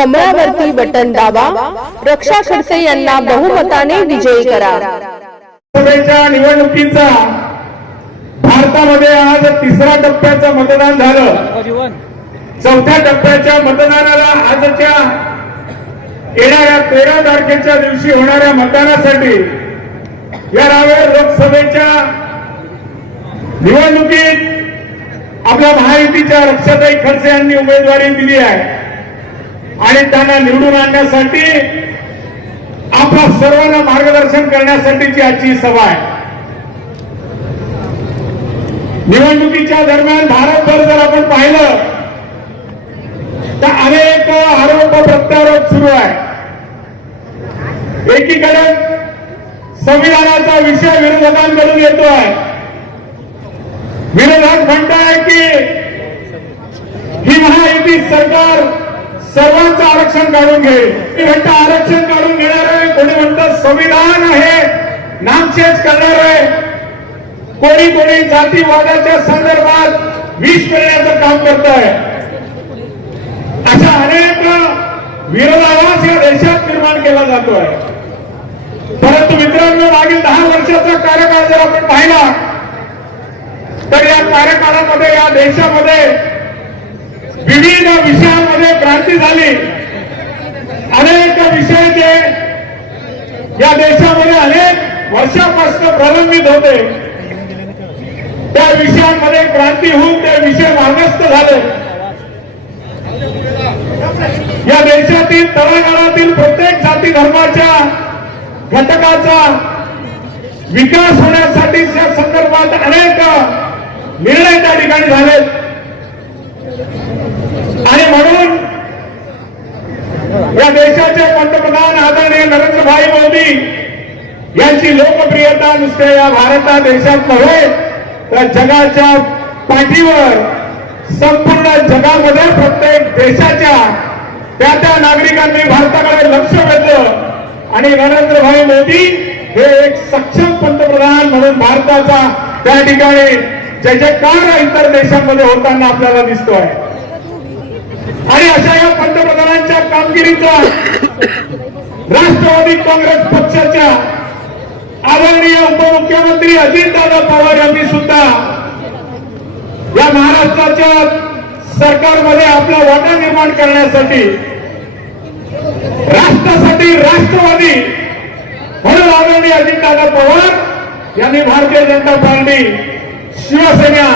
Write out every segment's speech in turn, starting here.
कमळावरती button दाबा. रक्षा खडसे यांना बहुमताने विजयी करा. लोकसभेच्या निवडणुकीचा भारतामध्ये आज तिसऱ्या टप्प्याचं मतदान झालं. चौथ्या टप्प्याच्या मतदानाला आजच्या येणाऱ्या तेरा तारखेच्या दिवशी होणाऱ्या मतदानासाठी या रावेर लोकसभेच्या निवडणुकीत आपल्या महायुतीच्या रक्षाताई खडसे यांनी उमेदवारी दिली आहे. आणि त्यांना निवडून आणण्यासाठी आपला सर्वांना मार्गदर्शन करण्यासाठीची आजची सभा आहे. निवडणुकीच्या दरम्यान भारतभर जर आपण पाहिलं तर अनेक आरोप प्रत्यारोप सुरू आहे. एकीकडे संविधानाचा विषय विरोधकांकडून येतो आहे. विरोधक म्हणताय की ही महायुती सरकार सर्वांचं आरक्षण काढून घेईल मी आरक्षण काढून घेणार आहे कोणी म्हणतं संविधान आहे. नामशेष करणार आहे. कोणी कोणी जातीवादाच्या संदर्भात विष करण्याचं काम करत आहे अशा अनेक विरोधाभास या देशात निर्माण केला जातो आहे परंतु मित्रांनो मागील दहा वर्षाचा कार्यकाळ जर आपण पाहिला तर या कार्यकाळामध्ये या देशामध्ये विविध विषयांमध्ये क्रांती झाली. अनेक विषय ते या देशामध्ये अनेक वर्षापासून प्रलंबित होते. त्या विषयांमध्ये क्रांती होऊन ते विषय मार्गस्थ झाले. या देशातील तळागाळातील प्रत्येक जाती धर्माच्या घटकाचा विकास होण्यासाठी या संदर्भात अनेक निर्णय त्या ठिकाणी झालेत आणि म्हणून या देशाचे पंतप्रधान आदरणीय नरेंद्रभाई मोदी यांची लोकप्रियता नुसत्या या भारता देशात नव्हे तर जगाच्या पाठीवर संपूर्ण जगामध्ये प्रत्येक देशाच्या त्या त्या नागरिकांनी भारताकडे लक्ष वेधलं. आणि नरेंद्रभाई मोदी हे एक सक्षम पंतप्रधान म्हणून भारताचा त्या ठिकाणी जे जे कार इतर देशांमध्ये होताना आपल्याला दिसतोय. आणि अशा या पंतप्रधानांच्या कामगिरीचा राष्ट्रवादी काँग्रेस पक्षाच्या आदरणीय उपमुख्यमंत्री अजितदादा पवार यांनी सुद्धा या महाराष्ट्राच्या सरकारमध्ये आपला वाटा निर्माण करण्यासाठी राष्ट्रासाठी राष्ट्रवादी म्हणून आदरणीय अजितदादा पवार यांनी भारतीय जनता पार्टी शिवसेना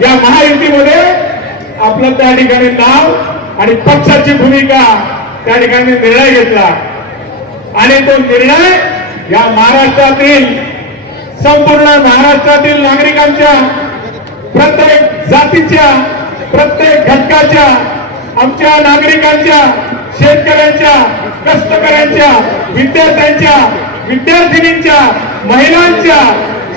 या महायुतीमध्ये आपलं त्या ठिकाणी नाव आणि पक्षाची भूमिका त्या ठिकाणी निर्णय घेतला. आणि तो निर्णय या महाराष्ट्रातील संपूर्ण महाराष्ट्रातील नागरिकांच्या प्रत्येक जातीच्या प्रत्येक घटकाच्या आमच्या नागरिकांच्या शेतकऱ्यांच्या कष्टकऱ्यांच्या विद्यार्थ्यांच्या विद्यार्थिनींच्या महिलांच्या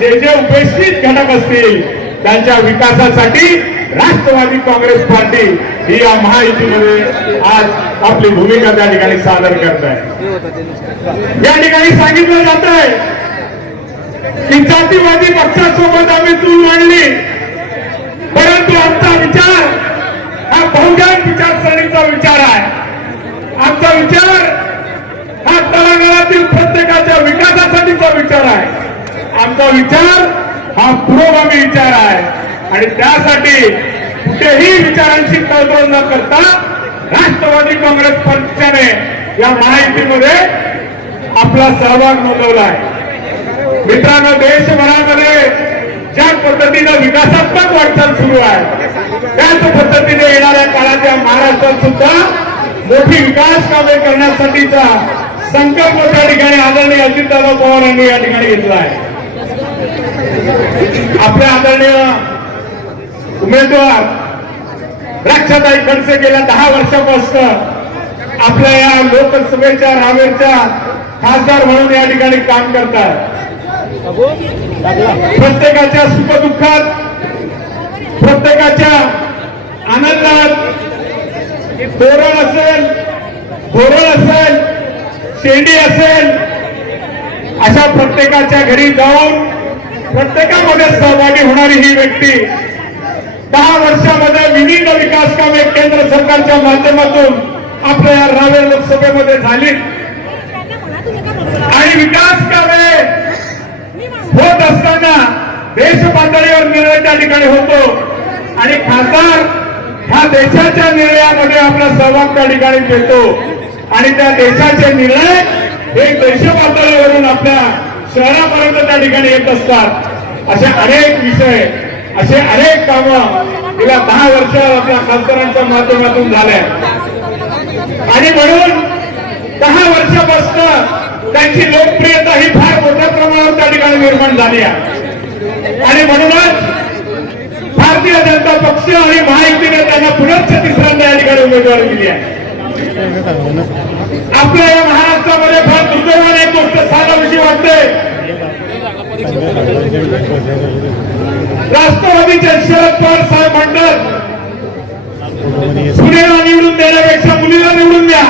जे जे उपेक्षित घटक असतील त्यांच्या विकासासाठी राष्ट्रवादी काँग्रेस पार्टी ही या महायुतीमध्ये आज आपली भूमिका त्या ठिकाणी सादर करत आहे या ठिकाणी सांगितलं जात आहे की जातीवादी पक्षासोबत आम्ही चूल मांडली. परंतु आमचा विचार हा बहुजन विचारसरणीचा विचार आहे. आमचा विचार हा तळागाळातील प्रत्येकाच्या विकासासाठीचा विचार आहे. आमचा विचार हा पुरोगामी विचार आहे. आणि त्यासाठी कुठल्याही विचारांची तडजोड न करता राष्ट्रवादी काँग्रेस पक्षाने या महायुतीमध्ये आपला सहभाग नोंदवला आहे. मित्रांनो देशभरामध्ये ज्या पद्धतीनं विकासात्मक वाटचाल सुरू आहे त्याच पद्धतीने येणाऱ्या काळात या महाराष्ट्रात सुद्धा मोठी विकास कामे करण्यासाठीचा संकल्प त्या ठिकाणी आदरणीय अजितदादा पवार यांनी या ठिकाणी घेतला आहे. आपल्या आदरणीय उमेदवार रक्षाताई खडसे गेल्या दहा वर्षापासून आपल्या या लोकसभेच्या रावेरच्या खासदार म्हणून या ठिकाणी काम करतात प्रत्येकाच्या सुखदुःखात प्रत्येकाच्या आनंदात तोरण असेल धोरण असेल शेंडी असेल अशा प्रत्येकाच्या घरी जाऊन प्रत्येकामध्ये सहभागी होणारी ही व्यक्ती दहा वर्षामध्ये विविध विकास कामे केंद्र सरकारच्या माध्यमातून आपल्या या रावेर लोकसभेमध्ये झाली. आणि विकास कामे होत असताना देश पातळीवर निर्णय त्या ठिकाणी होतो. आणि खासदार ह्या देशाच्या निर्णयामध्ये आपला सहभाग त्या ठिकाणी घेतो. आणि त्या देशाचे निर्णय हे देश पातळीवरून आपल्या शहरापर्यंत त्या ठिकाणी येत असतात. असे अनेक विषय असे अनेक कामं गेल्या दहा वर्षात आपल्या खासदारांच्या माध्यमातून झाल्या आणि म्हणून दहा वर्षापासून त्यांची लोकप्रियता ही फार मोठ्या प्रमाणावर त्या ठिकाणी निर्माण झाली आहे. आणि म्हणूनच भारतीय जनता पक्ष आणि महायुतीने त्यांना पुनश्च तिसऱ्यांदा या ठिकाणी उमेदवारी दिली आहे. आपल्या या महाराष्ट्रामध्ये फार दुर्दैवाने एक गोष्ट सांगाविषयी वाटते. राष्ट्रवादीचे शरद पवार साहेब म्हणतात सुनेला निवडून देण्यापेक्षा मुलीला निवडून द्या.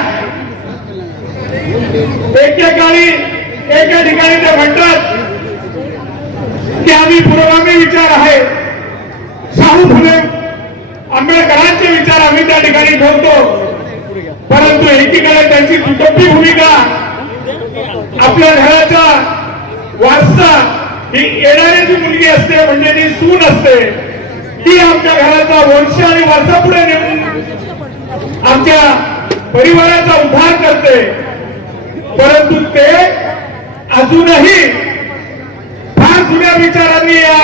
एकेकाळी एका ठिकाणी ते म्हणतात की आम्ही पुरोगामी विचार आहे. शाहू फुले आंबेडकरांचे विचार आम्ही त्या ठिकाणी ठेवतो. परंतु एकीकडे त्यांची कुटुंबी भूमिका आपल्या घराचा वारसा ही येणारी जी मुलगी असते म्हणजे ती सून असते ती आमच्या घराचा वंश आणि वारसा पुढे नेऊन आमच्या परिवाराचा उद्धार करते. परंतु ते अजूनही फार जुन्या विचारांनी या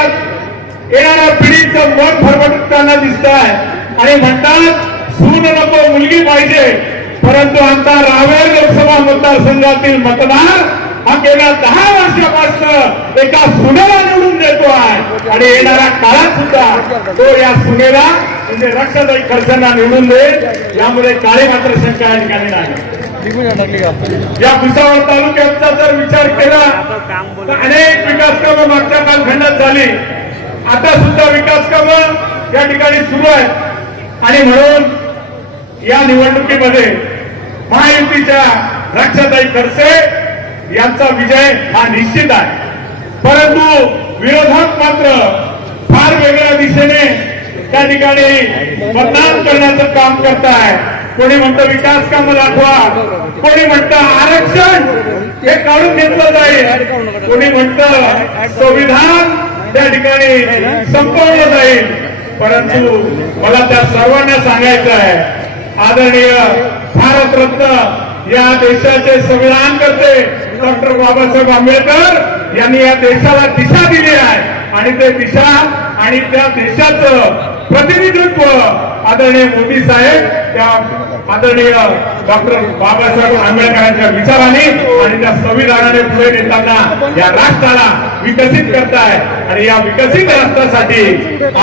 येणाऱ्या पिढीचं मन फरफटताना दिसत आहे आणि म्हणतात सून नको मुलगी पाहिजे. परंतु आमचा रावेर लोकसभा मतदारसंघातील मतदार हा गेल्या दहा वर्षापासून एका सुनेला निवडून देतो आहे. आणि येणाऱ्या काळात सुद्धा तो या सुनेला म्हणजे रक्तदायी खर्चांना निवडून देईल. यामुळे काळे मात्र शंका या ठिकाणी नाही. या भुसावळ तालुक्याचा जर विचार केला तर अनेक विकास कामं मागच्या कालखंडात झाली. आता सुद्धा विकास कामं या ठिकाणी सुरू आहेत. आणि म्हणून या निवडणुकीमध्ये महायुतीच्या रक्षाताई खडसे यांचा विजय हा निश्चित आहे. परंतु विरोधक मात्र फार वेगळ्या दिशेने त्या ठिकाणी मतदान करण्याचं काम करताय कोणी म्हणतं विकास कामं दाखवा कोणी म्हणतं आरक्षण हे काढून घेतलं जाईल. कोणी म्हणतं संविधान त्या ठिकाणी संपवलं जाईल. परंतु मला त्या सर्वांना सांगायचं आहे आदरणीय भारतरत्न या देशाचे संविधान करते डॉक्टर बाबासाहेब आंबेडकर यांनी या देशाला दिशा दिली आहे. आणि ते दिशा आणि त्या देशाचं प्रतिनिधित्व आदरणीय मोदी साहेब त्या आदरणीय डॉक्टर बाबासाहेब आंबेडकरांच्या विचाराने आणि त्या संविधानाने पुढे नेताना या राष्ट्राला विकसित करताय आणि या विकसित राष्ट्रासाठी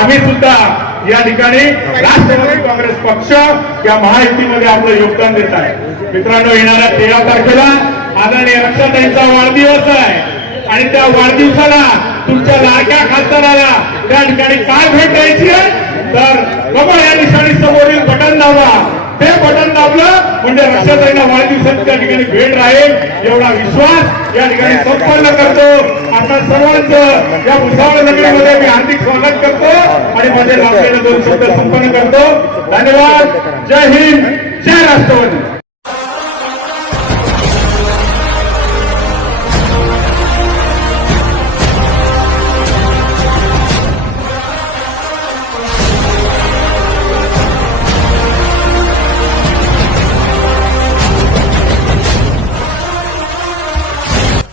आम्ही सुद्धा या ठिकाणी राष्ट्रवादी काँग्रेस पक्ष या महायुतीमध्ये आपलं योगदान देत आहे. मित्रांनो येणाऱ्या तेरा तारखेला आदरणीय रक्षाताईंचा वाढदिवस आहे. आणि त्या वाढदिवसाला तुमच्या लाडक्या खासदाराला त्या ठिकाणी काय भेट द्यायची आहे? तर कमळ या निशाणी समोरील बटन दाबा. ते बटन दाबलं म्हणजे रक्षाताईंना वाढदिवसाची त्या ठिकाणी भेट राहील. एवढा विश्वास या ठिकाणी संपन्न करतो. आपल्या सर्वांचं या भुसावळ नगरीमध्ये मी हार्दिक स्वागत करतो आणि माझे लाभलेले दोन शब्द संपन्न करतो. धन्यवाद. जय हिंद. जय राष्ट्रवादी.